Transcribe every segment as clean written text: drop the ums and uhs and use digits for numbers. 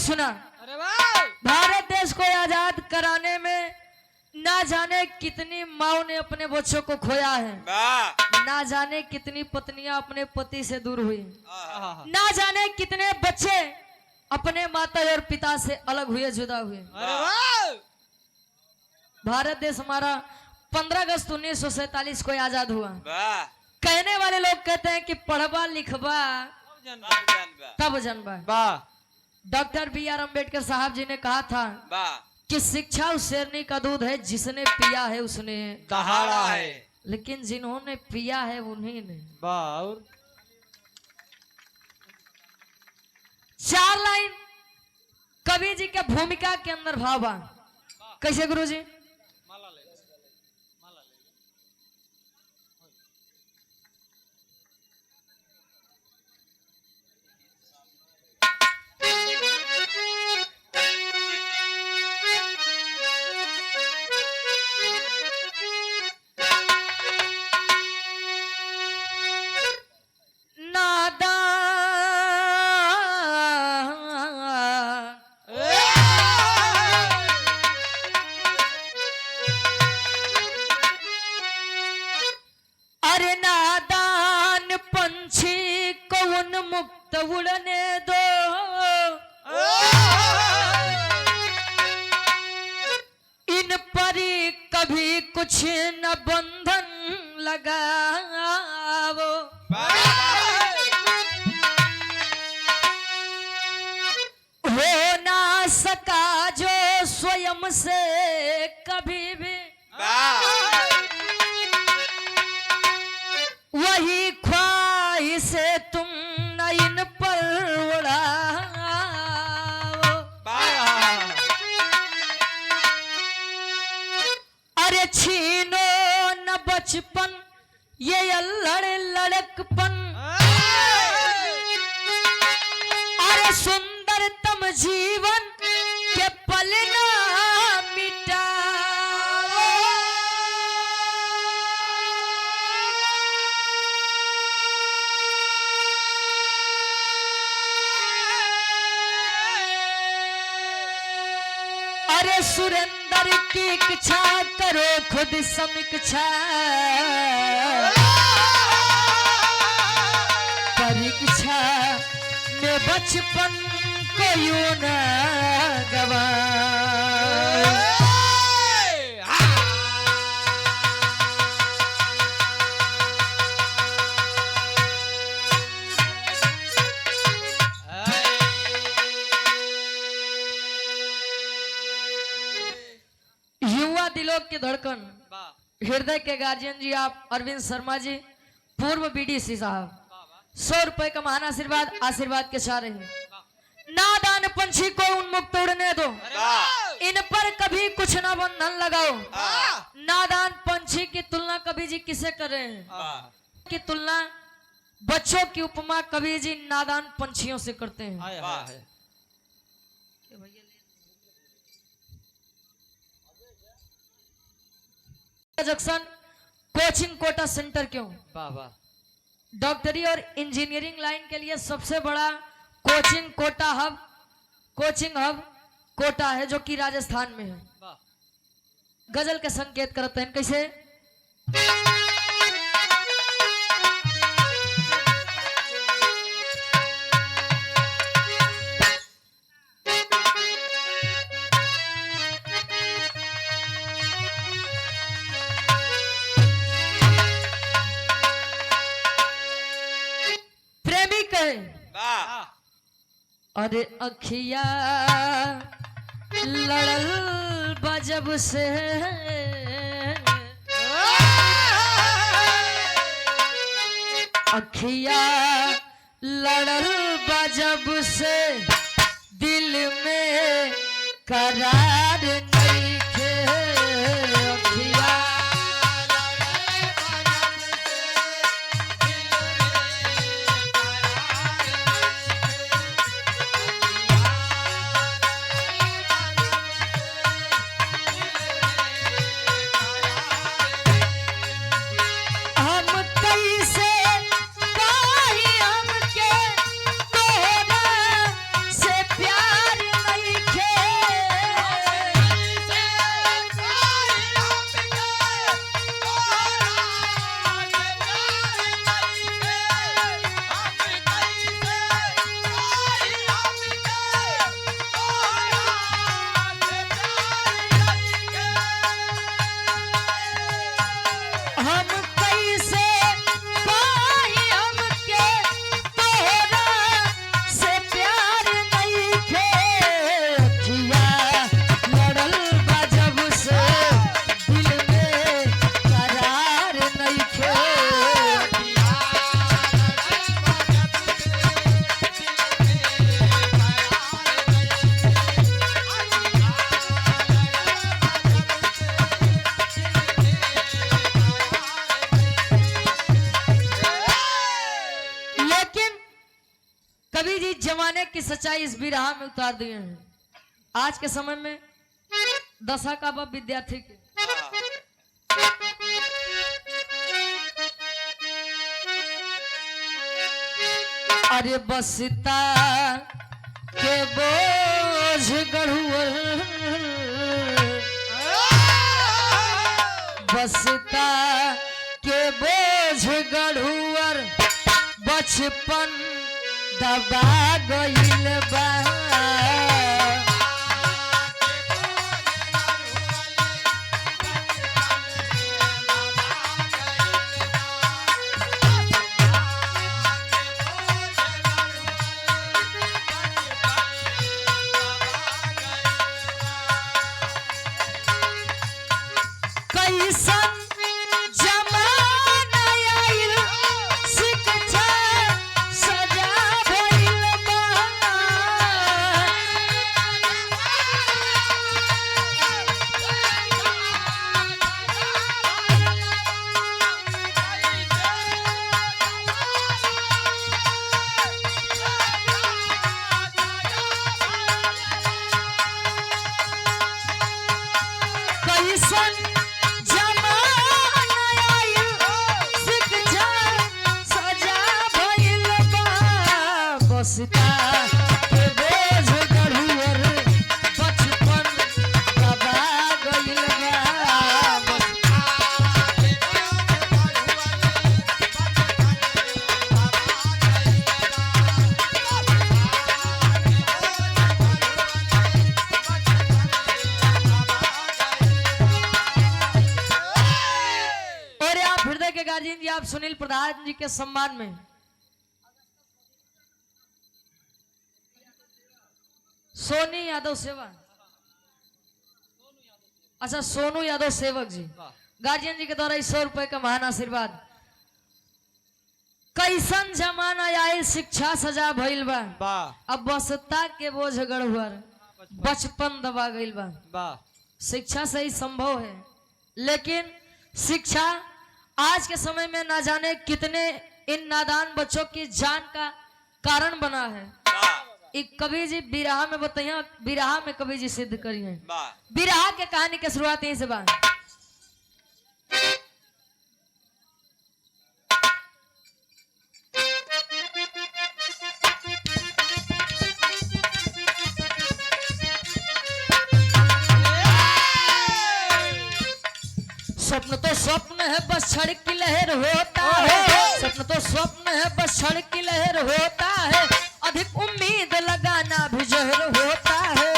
सुना। अरे वाह। भारत देश को आजाद कराने में ना जाने कितनी माओ ने अपने बच्चों को खोया है, ना जाने कितनी पत्नियां अपने पति से दूर हुई, ना जाने कितने बच्चे अपने माता और पिता से अलग हुए, जुदा हुए। अरे वाह। भारत देश हमारा 15 अगस्त 1947 को आजाद हुआ। कहने वाले लोग कहते हैं कि पढ़वा लिखवा तब जनबा। Doctor B.R. अम्बेडकर साहब जी ने कहा था कि शिक्षा उस शेरनी का दूध है जिसने पिया है उसने दहाड़ा है, लेकिन जिन्होंने पिया है उन्हीं ने। और 4 लाइन कवि जी के भूमिका के अंदर भाव बा। कैसे गुरुजी? अरे नादान पंछी को उन्मुक्त उड़ने दो, इन पर कभी कुछ न बंधन लगाओ। हो ना सका जो स्वयं से कभी भी, वही ख्वाहिशे तुम न इन पर उड़ाओ। अरे छीनो न बचपन ये अल्लड़ लड़कपन, अरे सुंदरतम जीवन के पल ना मिटाओ। अरे सुरेंद्र की इच्छा करो खुद समीक्षा, परीक्षा में बचपन को यूं न गवाओ। युवा दिलों की धड़कन, हृदय के गार्जियन जी आप अरविंद शर्मा जी, पूर्व BDC साहब, 100 रुपए का महान आशीर्वाद, आशीर्वाद के साथ रहे। नादान पंछी को उन्मुक्त उड़ने दो, इन पर कभी कुछ ना बंधन लगाओ। नादान पंछी की तुलना कवि जी किसे कर रहे हैं? की तुलना बच्चों की उपमा कवि जी नादान पंछियों से करते हैं। जंक्शन कोचिंग कोटा सेंटर क्यों? डॉक्टरी और इंजीनियरिंग लाइन के लिए सबसे बड़ा कोचिंग हब कोटा है, जो कि राजस्थान में है। गजल के संकेत करते हैं कैसे? अरे अखिया लड़ल बजब से, अखिया लड़ल बजब से, दिल में करार नहीं खे। अखिया से प्यार जमाने की सच्चाई इस बिरहा में उतार दिए हैं। आज के समय में दशा का बाप विद्यार्थी के अरे बसता के बोझ गढ़ुअल बसता के बोझ गढ़ुअर बचपन दबा गइल बा बसता के बोझ गढ़ुअर बचपन दबा गइल बा और आप हृदय के गार्जियन जी आप सुनील प्रधान जी के सम्मान में सोनी यादव सेवक अच्छा सोनू यादव सेवक जी गार्जियन जी के द्वारा 100 रुपए का महान आशीर्वाद। कैसन जमाना आयल शिक्षा सजा भइल बा अब बसता के बोझ गढ़ुअर बचपन दबा गइल बा। शिक्षा से ही संभव है लेकिन शिक्षा आज के समय में ना जाने कितने इन नादान बच्चों की जान का कारण बना है। एक कवि जी बिरहा में बताइए बिरहा में कवि जी सिद्ध करी है। बिरहा के कहानी के शुरुआत यहीं से बा। स्वप्न तो स्वप्न है बस क्षण की लहर होता है स्वप्न तो स्वप्न है बस क्षण की लहर होता है अधिक उम्मीद लगाना भी जहर होता है।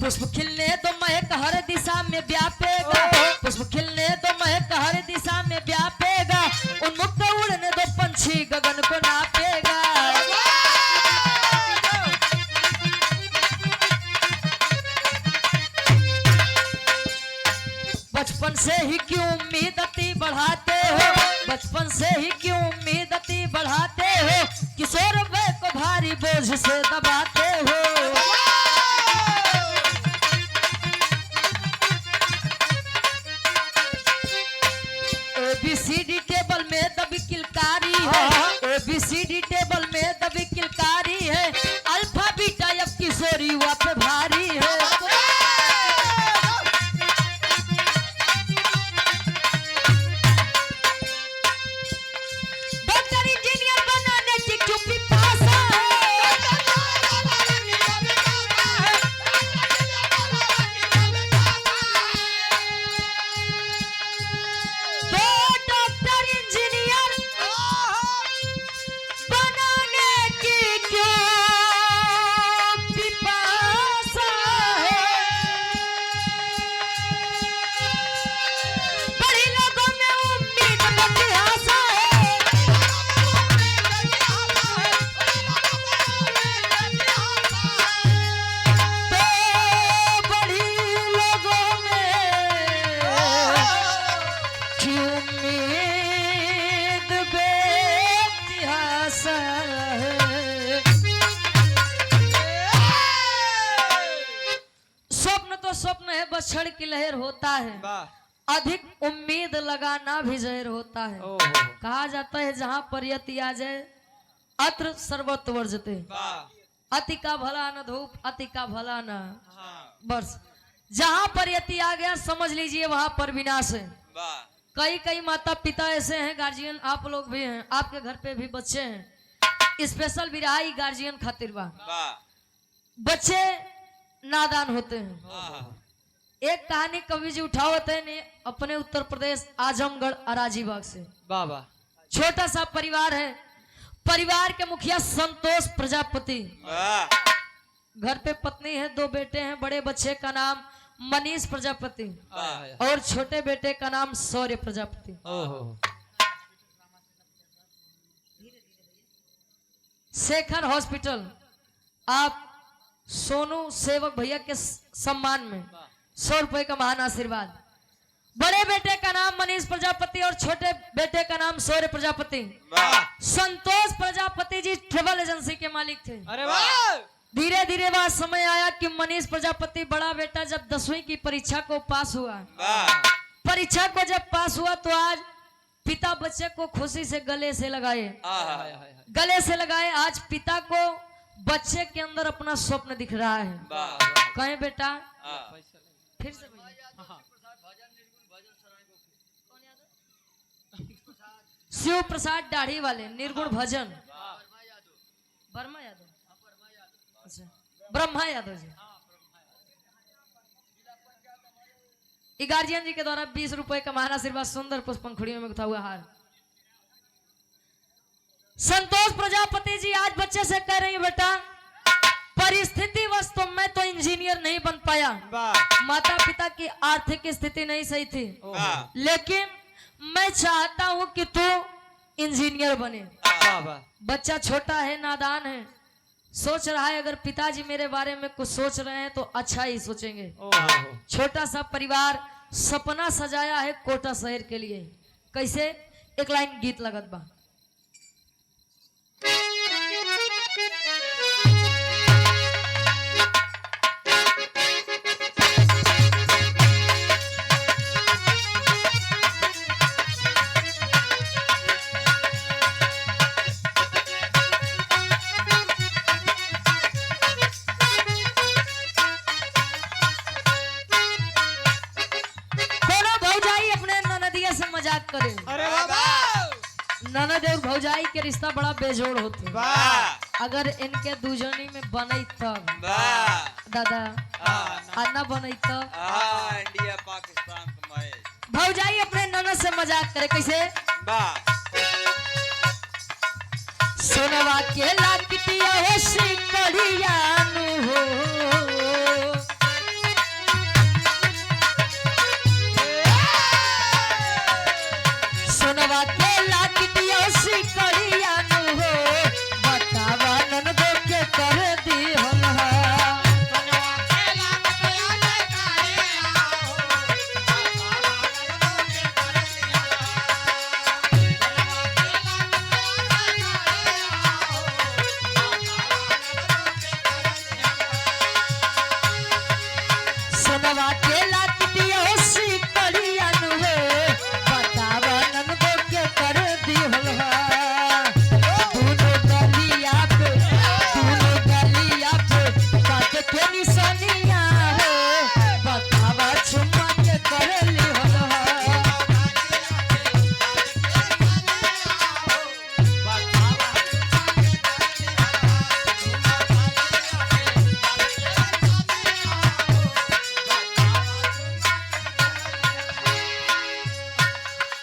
पुष्प खिलने तो महक हर दिशा में व्यापेगा पुष्प खिलने तो महक हर दिशा में व्यापेगा उन्मुक्त उड़ने दो पंछी गगन को नापेगा। बचपन से ही क्यों उम्मीद अति बढ़ाते हो बचपन से ही क्यों उम्मीद अति बढ़ाते हो किशोर वे को भारी बोझ से दबाते हो। ABCD टेबल में दबी किलकारी है ABCD टेबल में दबी किलकारी है अल्फा बीटा अब किशोरी युवा पे भारी है। स्वप्न है बस क्षण की लहर होता है अधिक उम्मीद लगाना भी जहर होता है। ओहो कहा जाता है जहां पर यति आ जाए अत्र सर्वत्र वर्जते, वाह अति का भला न धूप, अति का भला न हाँ बस। जहां पर यति आ गया समझ लीजिए वहां पर विनाश है। वाह कई कई माता पिता ऐसे हैं, गार्जियन आप लोग भी हैं, आपके घर पे भी बच्चे हैं, स्पेशल विराई गार्जियन खातिर बा। वाह बच्चे नादान होते हैं। वाह एक कहानी कवि जी उठावत है ने अपने उत्तर प्रदेश आजमगढ़ अराजीबाग से। वाह वाह छोटा सा परिवार है, परिवार के मुखिया संतोष प्रजापति, वाह घर पे पत्नी है, 2 बेटे हैं, बड़े बच्चे का नाम मनीष प्रजापति वाह और छोटे बेटे का नाम शौर्य प्रजापति। ओहो शेखर हॉस्पिटल आप सोनू सेवक भैया के सम्मान में 100 रुपए का महान आशीर्वाद। बड़े बेटे का नाम मनीष प्रजापति और छोटे बेटे का नाम शौर्य प्रजापति। वाह संतोष प्रजापति जी ट्रेवल एजेंसी के मालिक थे। अरे वाह धीरे धीरे वह समय आया कि मनीष प्रजापति बड़ा बेटा जब 10वीं की परीक्षा को पास हुआ, वाह परीक्षा को जब पास हुआ तो आज पिता बच्चे को खुशी से गले से लगाए, गले से लगाए। आज पिता को बच्चे के अंदर अपना स्वप्न दिख रहा है। वाह कहें बेटा फिर से शिव प्रसाद दाढ़ी वाले निर्गुण भजन वर्मा यादव, अच्छा ब्रह्मा यादव जी। गार्जियन जी के द्वारा 20 रुपए का महान आशीर्वाद, सुंदर पुष्प पंखुड़ियों में गुथा हुआ हार। संतोष प्रजापति जी आज बच्चे से कह रही है बेटा परिस्थिति वश तो मैं तो इंजीनियर नहीं बन पाया, माता पिता की आर्थिक स्थिति नहीं सही थी, लेकिन मैं चाहता हूं कि तू इंजीनियर बने। बच्चा छोटा है, नादान है, सोच रहा है अगर पिताजी मेरे बारे में कुछ सोच रहे हैं तो अच्छा ही सोचेंगे। छोटा सा परिवार सपना सजाया है कोटा शहर के लिए। कैसे? एक लाइन गीत लगत बा। मजाक करे, अरे वाह ननद और भौजाई के रिश्ता बड़ा बेजोड़ होते। अगर इनके दूजनी में बने तब दादा आना बने तब इंडिया पाकिस्तान भौजाई अपने ननद से मजाक करे। कैसे? सोनवा के लाकिटिया हो सिकड़िया नु हो, सोनवा के लाकिटिया सिकड़िया नु हो, बतावा ननदो के कर दी हम हा। सोनवा के लाकिटिया सिकड़िया नु हो, बतावा ननदो के कर दी हम हा। दोनों गलिया पे काटे के निशानिया हो, बतावा चुम्मा के कर ली हम हा।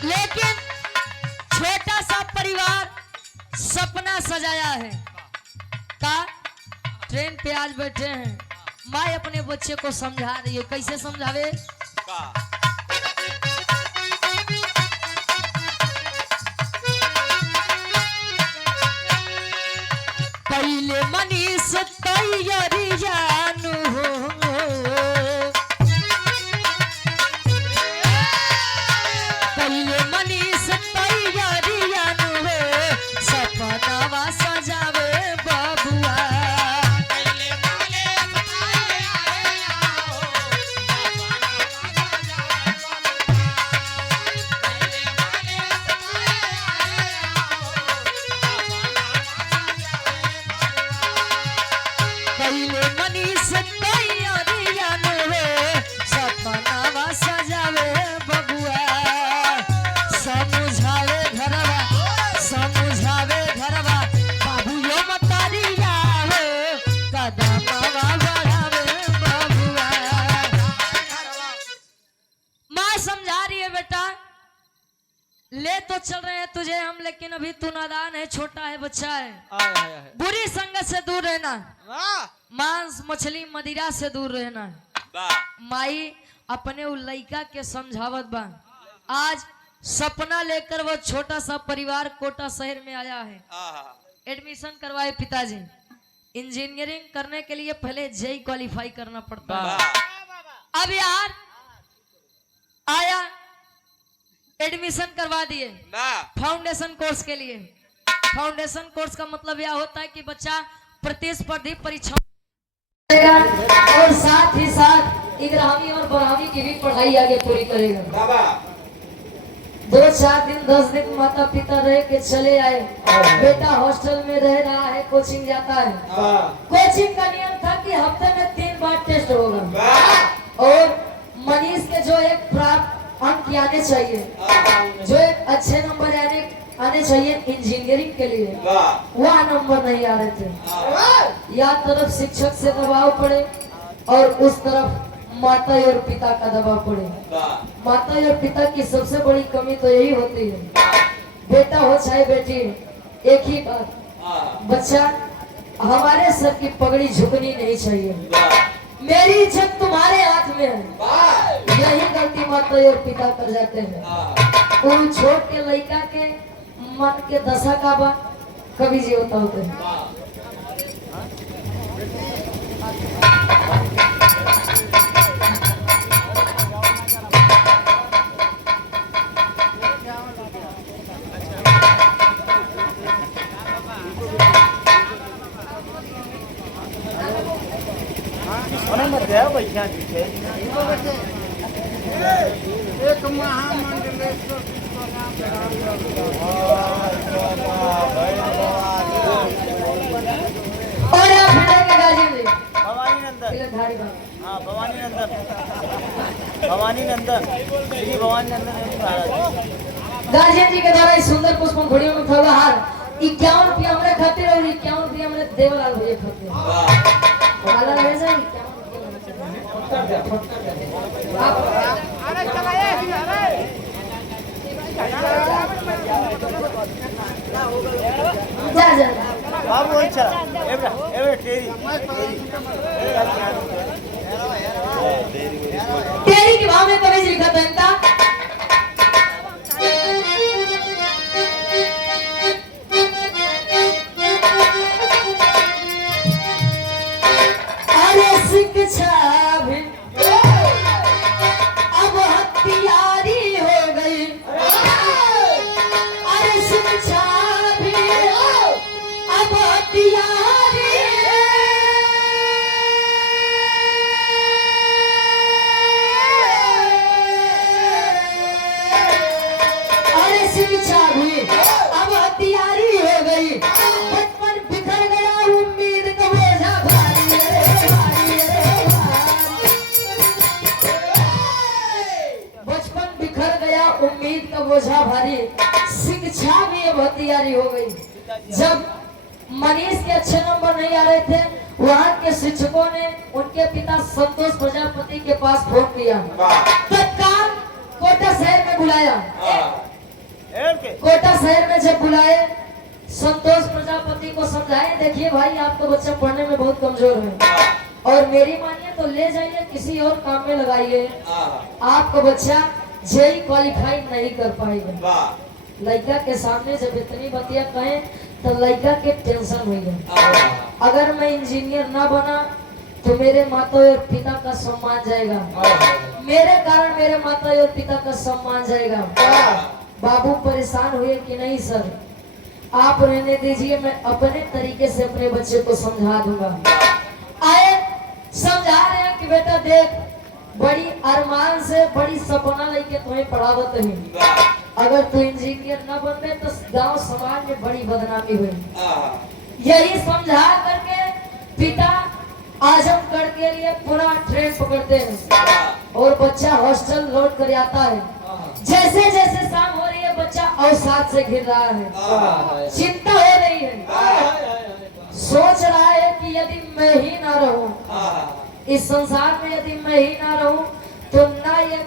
लेकिन छोटा सा परिवार सपना सजाया है का ट्रेन पे आज बैठे हैं, माँ अपने बच्चे को समझा रही है। कैसे समझावे? पहले मनीष तैयारिया नु हो, पहले मनीष तैयारिया नु हो, सपनावा सजावे बबुआ। ले तो चल रहे हैं तुझे हम, लेकिन अभी तू नादान है, छोटा है, बच्चा है। आय हाय हाय बुरी संगत से दूर रहना, वाह मांस मछली मदिरा से दूर रहना। वाह माई अपने उ लइका के समझावत बा। आज सपना लेकर वो छोटा सा परिवार कोटा शहर में आया है। आहा एडमिशन करवाए पिताजी। इंजीनियरिंग करने के लिए पहले जेई क्वालिफाई करना पड़ता है। वाह अब यार आया, एडमिशन करवा दिए वाह फाउंडेशन कोर्स के लिए। फाउंडेशन कोर्स का मतलब यह होता है कि बच्चा प्रतिस्पर्धी परीक्षा और साथ ही साथ 11वीं और 12वीं की भी पढ़ाई आगे पूरी करेगा। वाह 2-4 दिन 10 दिन माता पिता रह के चले आए। बेटा हॉस्टल में रह रहा है, कोचिंग जाता है। कोचिंग का नियम था कि हफ्ते में 3 बार टेस्ट होगा और मनीष के जो एक प्राप्त अंक आने चाहिए, जो एक अच्छे नंबर आने चाहिए इंजीनियरिंग के लिए, वह नंबर नहीं आ रहे थे। या तरफ शिक्षक से दबाव पड़े और उस तरफ माता और पिता का दबाव पड़े। माता और पिता की सबसे बड़ी कमी तो यही होती है, बेटा हो चाहे बेटी, एक ही बात, बच्चा हमारे सर की पगड़ी झुकनी नहीं चाहिए। मेरी इज्जत तुम्हारे हाथ में है। यही गलती माता और पिता कर जाते हैं। उन छोट के लड़का के मन के दशा का बा कभी जीवता होते हैं। एक महामंडलेश्वर और आप मिलेंगे गार्जियन जी। भवानी नंदन तिलकधारी बाबा। हाँ भवानी नंदन भवानी नंदन श्री भवानी नंदन महाराज गार्जियन जी के द्वारा इस सुंदर पुष्प घोड़ियों में थोड़ा हार 51 रुपया हमने खातिर और 51 रुपया हमने देवलाल भैया खातिर। वाला ले जाए 51 रुपया। अरे चलाए अरे जा जा बाबू अच्छा एवरा एवरा तेरी तेरी की भाव में कभी लिखा था इनका। अरे शिक्षा भी अब हथियारी हो गई। अरे शिक्षा भी अब हथियारी। अरे शिक्षा भी अब हथियारी हो गई। बचपन बिखर गया उम्मीद का बोझा भारी। अरे भारी, अरे भारी। बचपन बिखर गया उम्मीद का बोझा भारी। शिक्षा भी अब हथियारी हो गई। जब मनीष के अच्छे नंबर नहीं आ रहे थे, वहाँ के शिक्षकों ने उनके पिता संतोष प्रजापति के पास फोन किया। तत्काल कोटा शहर में बुलाया। कोटा शहर में जब बुलाए, संतोष प्रजापति को समझाए, देखिए भाई आपका बच्चा पढ़ने में बहुत कमजोर है और मेरी मानिए तो ले जाइए किसी और काम में लगाइए। आपका बच्चा जेई क्वालिफाई नहीं कर पाएगा। लड़का के सामने जब इतनी बतिया कहें तो लड़का के टेंशन हो गया। अगर मैं इंजीनियर ना बना तो मेरे माता और पिता का सम्मान जाएगा। मेरे कारण मेरे माता और पिता का सम्मान जाएगा। बाबू परेशान हुए कि नहीं सर, आप रहने दीजिए, मैं अपने तरीके से अपने बच्चे को समझा दूंगा। आए समझा रहे हैं कि बेटा देख, बड़ी अरमान से बड़ी सपना लेके तुम्हें पढ़ावत है। अगर तू इंजीनियर न बनते तो गांव समाज में बड़ी बदनामी हुई। यही समझा करके पिता आजमगढ़ के लिए पूरा ट्रेन पकड़ते हैं और बच्चा हॉस्टल लौट कर आता है। जैसे जैसे शाम हो रही है, बच्चा अवसाद से घिर रहा है। चिंता हो रही है, सोच रहा है कि यदि मैं ही ना रहूं इस संसार में, यदि मैं ही ना रहूं तो ना ये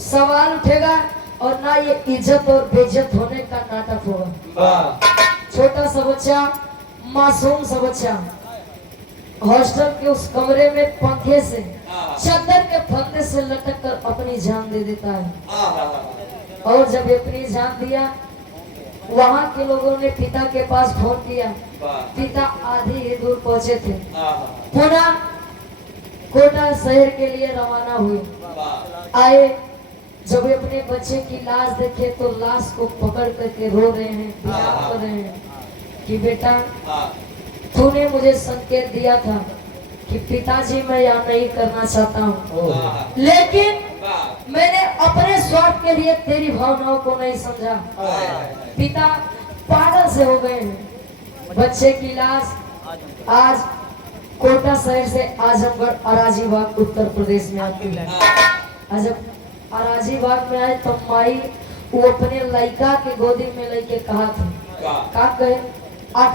सवाल उठेगा और ना ये इज्जत और बेइज्जत होने का नाटक होगा। वाह छोटा सा बच्चा, मासूम सा बच्चा हॉस्टल के उस कमरे में पंखे से, चादर के फंदे से लटक कर अपनी जान दे देता है। और जब अपनी जान दिया, वहाँ के लोगों ने पिता के पास फोन किया। पिता आधी ही दूर पहुंचे थे, पुनः कोटा शहर के लिए रवाना हुए। आए, जब अपने बच्चे की लाश देखे तो लाश को पकड़ करके रो रहे हैं, विलाप कर रहे हैं कि बेटा तूने मुझे संकेत दिया था कि पिताजी मैं यहाँ नहीं करना चाहता हूँ, लेकिन मैंने अपने स्वार्थ के लिए तेरी भावनाओं को नहीं समझा। पिता पागल से हो गए हैं। बच्चे की लाश आज कोटा शहर से आजमगढ़ अराजीबाग उत्तर प्रदेश में आती है। आज जब अराजीबाग में आए तो माई वो अपने लड़का के गोदी में लेके कहा था, का कहे 8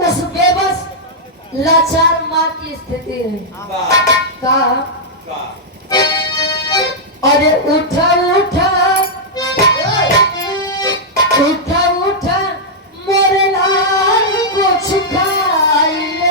उस बेबस लाचार माँ की स्थिति है। कहा अरे उठा उठा उठा उठा मोरे लाल को छुपाई ले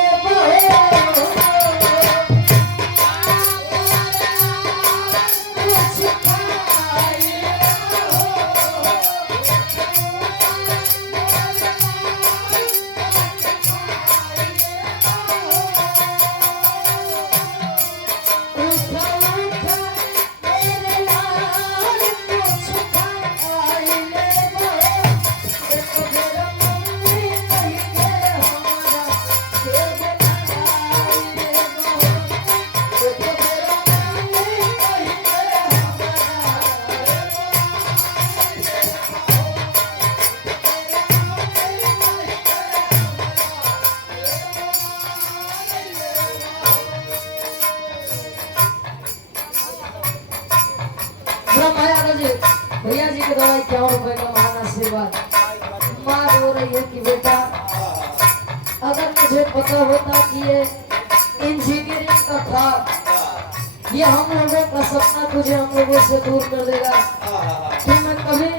भैया जी के द्वारा 51 रुपए का महान आशीर्वाद। माँ रो रही है कि बेटा अगर मुझे पता होता कि ये इंजीनियरिंग का था, ये हम लोगों का सपना तुझे हम लोगों से दूर कर देगा, तो मैं कभी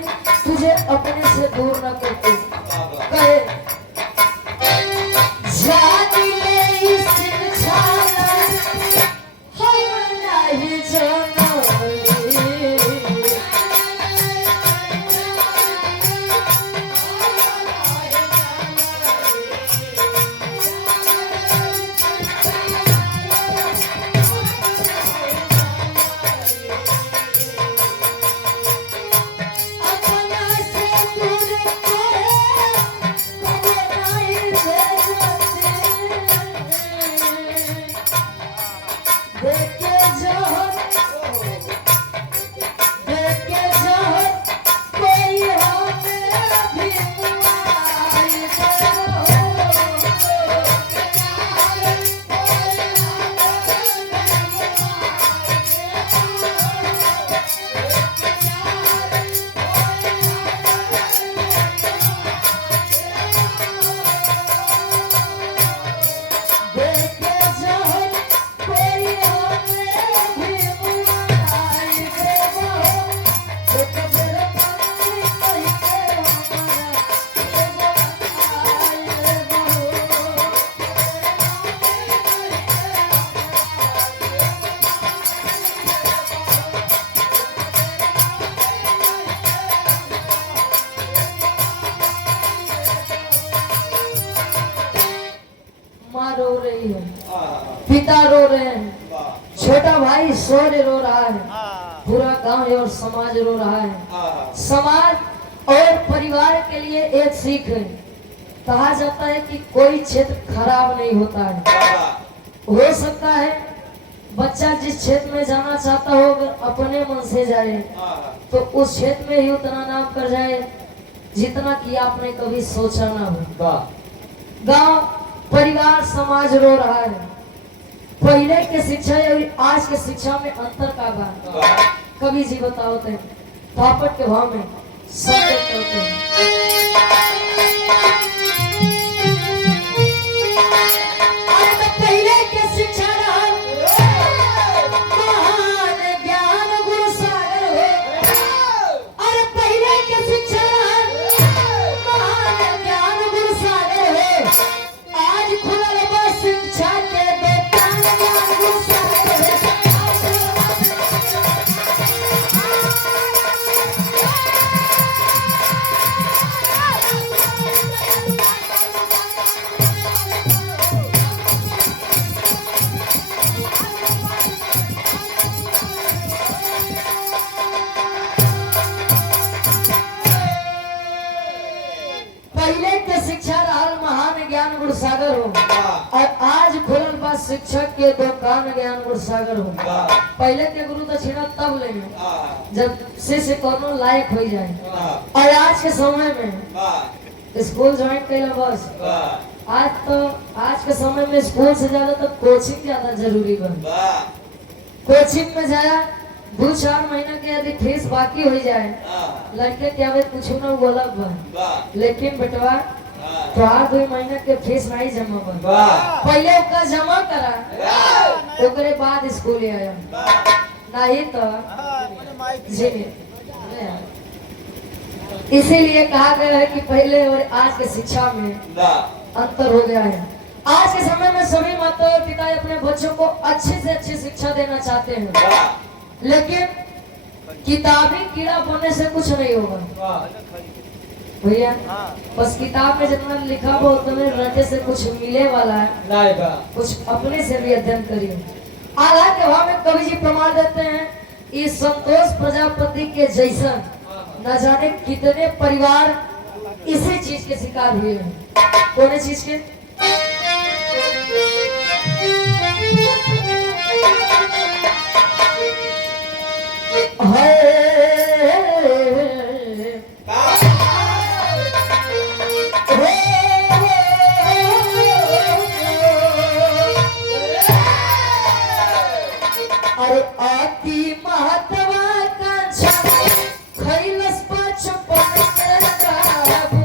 तुझे अपने से दूर न करती। कहे जानी ले हम नहीं जाना रो रही है, पिता रो रहे हैं, छोटा भाई शौर्य रो रहा है, पूरा गांव और समाज रो रहा है। समाज और परिवार के लिए एक सीख है। कहा जाता है कि कोई क्षेत्र खराब नहीं होता है। हो सकता है बच्चा जिस क्षेत्र में जाना चाहता हो अगर अपने मन से जाए तो उस क्षेत्र में ही उतना नाम कर जाए जितना कि आपने कभी सोचा ना हो। गांव परिवार समाज रो रहा है। पहले के शिक्षा और आज के शिक्षा में अंतर का बात कभी जी बताओ थे पापड़ के भाव में सब करते हैं। पहले के शिक्षा रहल महान ज्ञान गुरु सागर हो। अरे पहले के शिक्षा रहल महान ज्ञान गुरु सागर हो। आज खुलल बा शिक्षा के दुकान ज्ञान गुरु सागर हो। पहले के शिक्षा रहल महान ज्ञान गुरु सागर हो। और आज खुलल बा शिक्षक के दुकान ज्ञान गुरु सागर हो। पहले के गुरु दक्षिणा तब लेंगे जब शिष्य कोनो लायक हो जाए। और आज के समय में स्कूल ज्वाइन कैला बस। आज के समय में स्कूल से ज्यादा तो कोचिंग ज्यादा जरूरी बन। कोचिंग में जाया 2-4 महीना के यदि फीस बाकी हो जाए लड़के के आवे कुछ न बोला बन। लेकिन बेटवा तो 2 महीना के फीस नहीं जमा बन। पहले ओका जमा करा ओकरे बाद स्कूल आया नहीं तो जी। इसीलिए कहा गया है कि पहले और आज के शिक्षा में अंतर हो गया है। आज के समय में सभी माता और पिता अपने बच्चों को अच्छी से अच्छी शिक्षा देना चाहते हैं। लेकिन किताबी कीड़ा बनने से कुछ नहीं होगा भैया। बस किताब में जितना लिखा हुआ उतने रटे से कुछ मिले वाला है। कुछ अपने से भी अध्ययन करिए। आधा के भाव में कवि जी प्रमाण देते हैं इस संतोष प्रजापति के जैसा न जाने कितने परिवार इसी चीज के शिकार हुए हैं। कौन चीज के? अरे अति महत्वाकांक्षा खैलस बचपन के बाबू।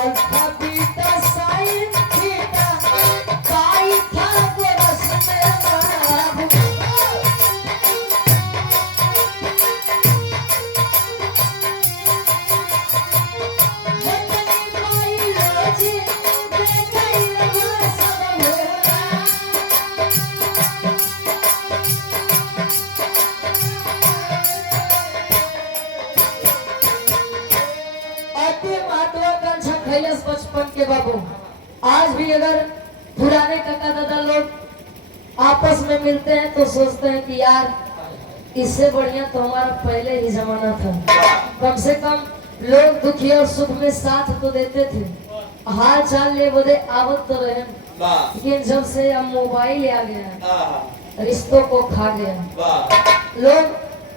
Alpha beta sine theta pi था गोरस में बाबू। जितनी बायोलॉजी देखई रहा सब होला। अति महत्वाकांक्षा खैलस बचपन के बाबू। आज भी अगर पुराने काका दादा लोग आपस में मिलते हैं तो सोचते हैं कि यार इससे बढ़िया तो हमारा पहले ही जमाना था। कम से कम लोग दुखी और सुख में साथ तो देते थे। हाल चाल ले बोले आवत तो रहे। लेकिन जब से अब मोबाइल आ गया रिश्तों को खा गया। लोग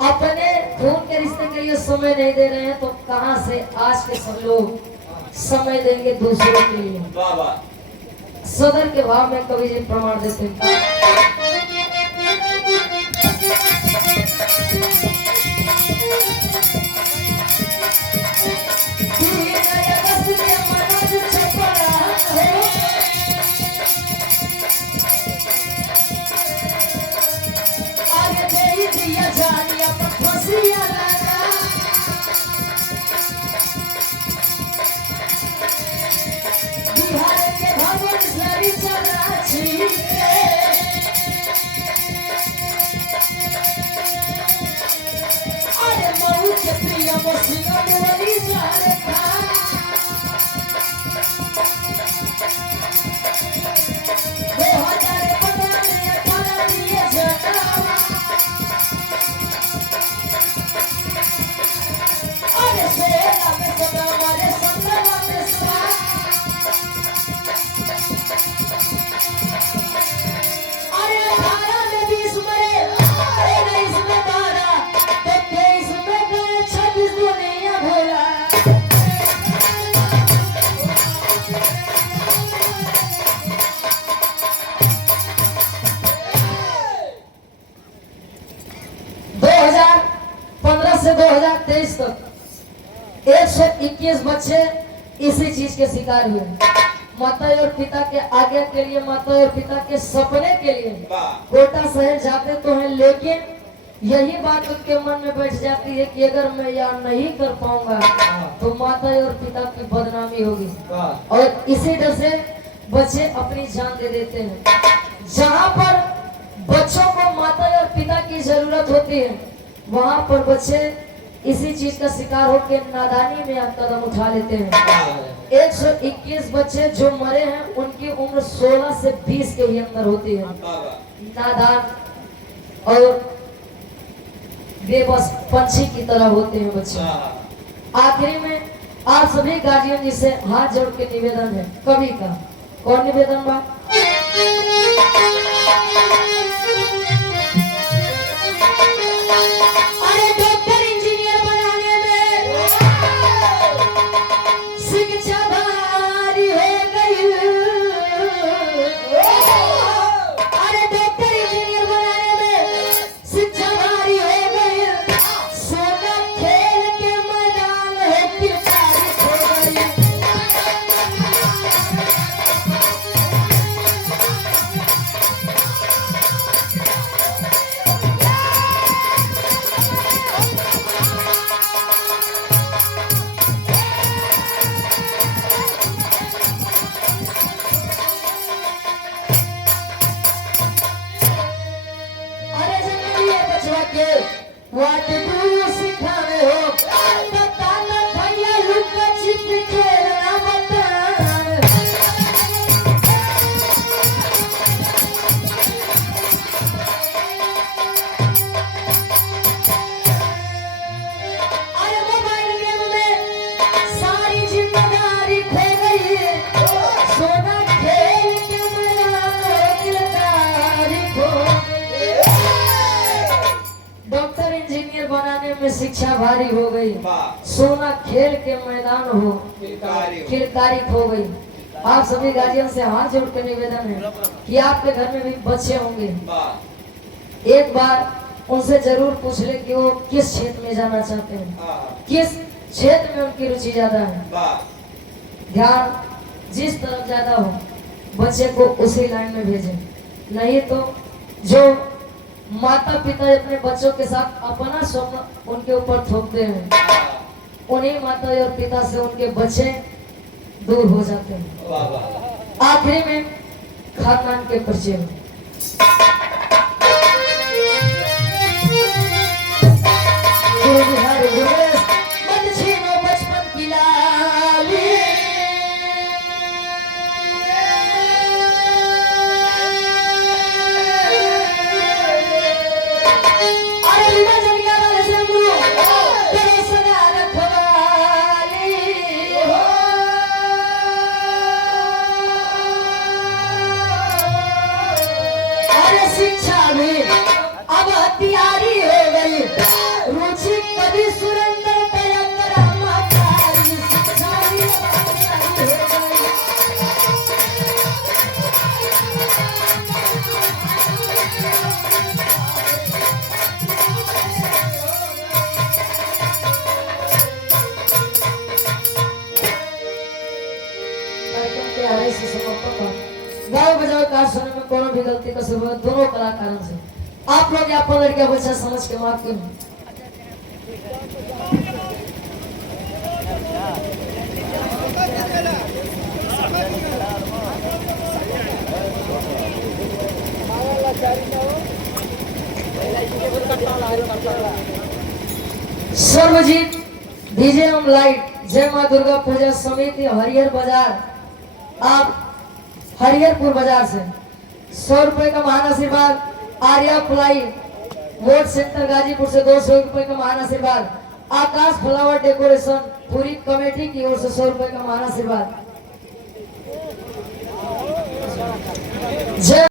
अपने खून के रिश्ते के लिए समय नहीं दे रहे हैं तो कहां से आज के सब लोग समय देंगे दूसरों के लिए। सदर के भाव में कवि जी प्रमाण देते हैं। बिहार के भवन सरी चराची अरे मऊ के प्रिय मोसिंगन वाली झारखा 2015 में 18 दिए जटा अरे सेना में सदा हमारे संगमा में सदा अरे 18 में 20 मरे अरे नहीं 20 तक 121 बच्चे इसी चीज के शिकार हुए। माता और पिता के आज्ञा के लिए, माता और पिता के सपने के लिए कोटा शहर जाते तो हैं, लेकिन यही बात उनके मन में बैठ जाती है कि अगर मैं यहाँ नहीं कर पाऊंगा तो माता और पिता की बदनामी होगी, और इसी डर से बच्चे अपनी जान दे देते हैं। जहाँ पर बच्चों को माता और पिता की जरूरत होती है, वहाँ पर बच्चे इसी चीज का शिकार होकर नादानी में आप कदम उठा लेते हैं। 121 बच्चे जो मरे हैं उनकी उम्र 16 से 20 के ही अंदर होती है। नादान और बेबस पंछी की तरह होते हैं बच्चे। आखिरी में आप सभी गार्जियन जी से हाथ जोड़ के निवेदन है, कवि का कौन निवेदन बा? What do you सिखाने हो? बता ना भैया लुका छिप खेलना बता। अरे मोबाइल गेम में सारी जिम्मेदारी खो गई, सोना खेल के मैदान में किरदारी खो गई। डॉक्टर इंजीनियर बनाने में शिक्षा भारी हो गई, सोना खेल के मैदान हो किरदारी खो गई। आप सभी गार्जियन से हाथ जोड़ कर निवेदन है कि आपके घर में भी बच्चे होंगे, एक बार उनसे जरूर पूछ ले कि वो किस क्षेत्र में जाना चाहते हैं, किस क्षेत्र में उनकी रुचि ज्यादा है। ध्यान जिस तरफ ज्यादा हो बच्चे को उसी लाइन में भेजें, नहीं तो जो माता पिता अपने बच्चों के साथ अपना स्वप्न उनके ऊपर थोपते हैं, उन्हीं माता और पिता से उनके बच्चे दूर हो जाते हैं। आखिरी में खानदान के परिचय में मत छीनो बचपन की लाली, शिक्षा भी अब हथियारी हो गई, रुचि कभी सुरेंद्र तैयार हमारी शिक्षा भी अब हथियारी हो गई। गाँव बजाओ कार सुनने में कोनो भी गलती का सबूत दोनों कलाकारों से आप लोग यहाँ पर लड़कियां बच्चा समझ के माफ करें। सर्वजीत डीजे एवं लाइट जय माँ दुर्गा पूजा समिति हरिहर बाजार, आप हरिहरपुर बाजार से 100 रुपए का महान आशीर्वाद। आर्या फुलाई वोट सेंटर गाजीपुर से 200 रुपए का महान आशीर्वाद। आकाश फ्लावर डेकोरेशन पूरी कमेटी की ओर से 100 रुपए का महान आशीर्वाद। जय